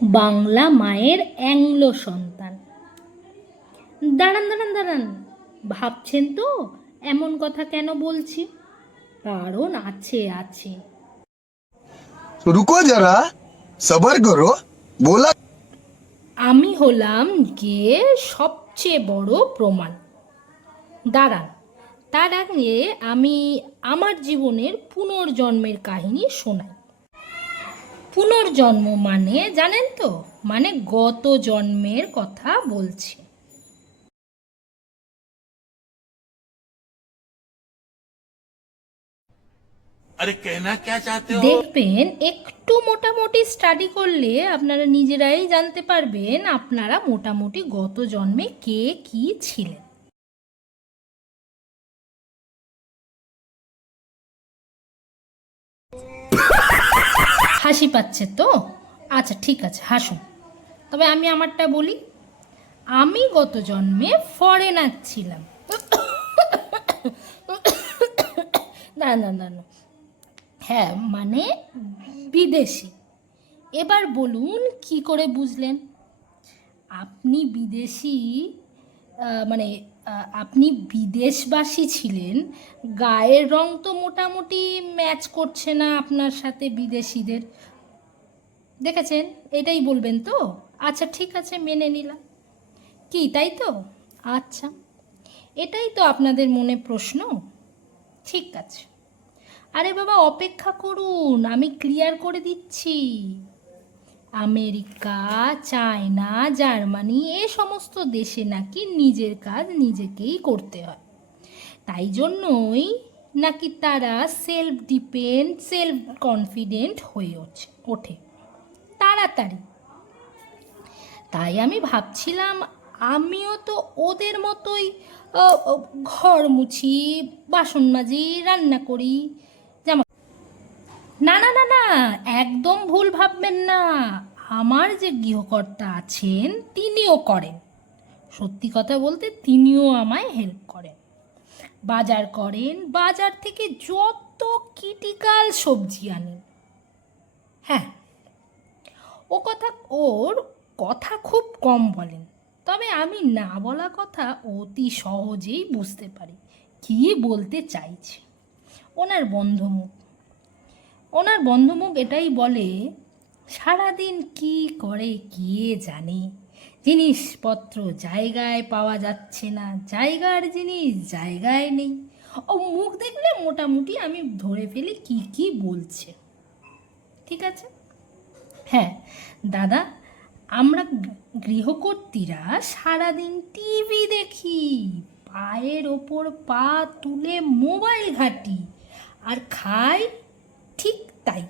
বাংলা মায়ের অ্যাংলো সন্তান। দাঁড়ান দাঁড়ান দাঁড়ান, ভাবছেন তো এমন কথা কেন বলছি? কারণ আছে আছে। रुको जरा, सबर करो। बोला আমি হলাম গিয়ে সবচেয়ে বড় প্রমাণ। দাঁড়ান, তার আগে আমি আমার জীবনের পুনর্জন্মের কাহিনী শোনাই। পুনর্জন্ম মানে জানেন তো, মানে গত জন্মের কথা বলছি। अरे कहना क्या चाहते हो? দেখবেন একটু মোটামুটি স্টাডি করলে আপনারা নিজেরাই জানতে পারবেন আপনারা মোটামুটি গত জন্মে কে কি ছিলেন। হাসি পাচ্ছে তো? আচ্ছা ঠিক আছে, হাসুন। তবে আমি আমারটা বলি। আমি গত জন্মে ফরেনার ছিলাম। না না না না, হ্যাঁ মানে বিদেশি। এবার বলুন কি করে বুঝলেন? আপনি বিদেশি, মানে আপনি বিদেশবাসী ছিলেন, গায়ের রং তো মোটামুটি ম্যাচ করছে না আপনার সাথে বিদেশিদের। দেখেছেন? এটাই বলবেন তো? আচ্ছা ঠিক আছে, মেনে নিলাম। কি তাই তো? আচ্ছা, এটাই তো আপনাদের মনে প্রশ্ন। ঠিক আছে, আরে বাবা অপেক্ষা করুন, আমি ক্লিয়ার করে দিচ্ছি। আমেরিকা, চায়না, জার্মানি এ সমস্ত দেশে নাকি নিজের কাজ নিজেকেই করতে হয়। তাই জন্যই নাকি তারা সেলফ কনফিডেন্ট হয়ে ওঠে তাড়াতাড়ি। তাই আমি ভাবছিলাম আমিও তো ওদের মতোই ঘর মুছি, বাসন মাজি, রান্না করি, জামা। না না না না, একদম ভুল ভাববেন না। আমার যে গৃহকর্তা আছেন তিনিও করেন। সত্যি কথা বলতে তিনিও আমায় হেল্প করেন। বাজার করেন, বাজার থেকে যত ক্রিটিক্যাল সবজি আনেন। হ্যাঁ, ওর কথা খুব কম বলেন, তবে আমি না বলা কথা অতি সহজেই বুঝতে পারি কী বলতে চাইছে। ওনার বন্ধুমুখ এটাই বলে, সারাদিন কি করে কে জানে, জিনিসপত্র জায়গায় পাওয়া যাচ্ছে না, জায়গার জিনিস জায়গায় নেই। ও মুখ দেখলে মোটামুটি আমি ধরে ফেলি কি কি বলছে। ঠিক আছে, হ্যাঁ দাদা, আমরা গৃহকর্তীরা সারাদিন টিভি দেখি, পায়ের ওপর পা তুলে মোবাইল ঘাঁটি, আর খাই ঠিক তাই।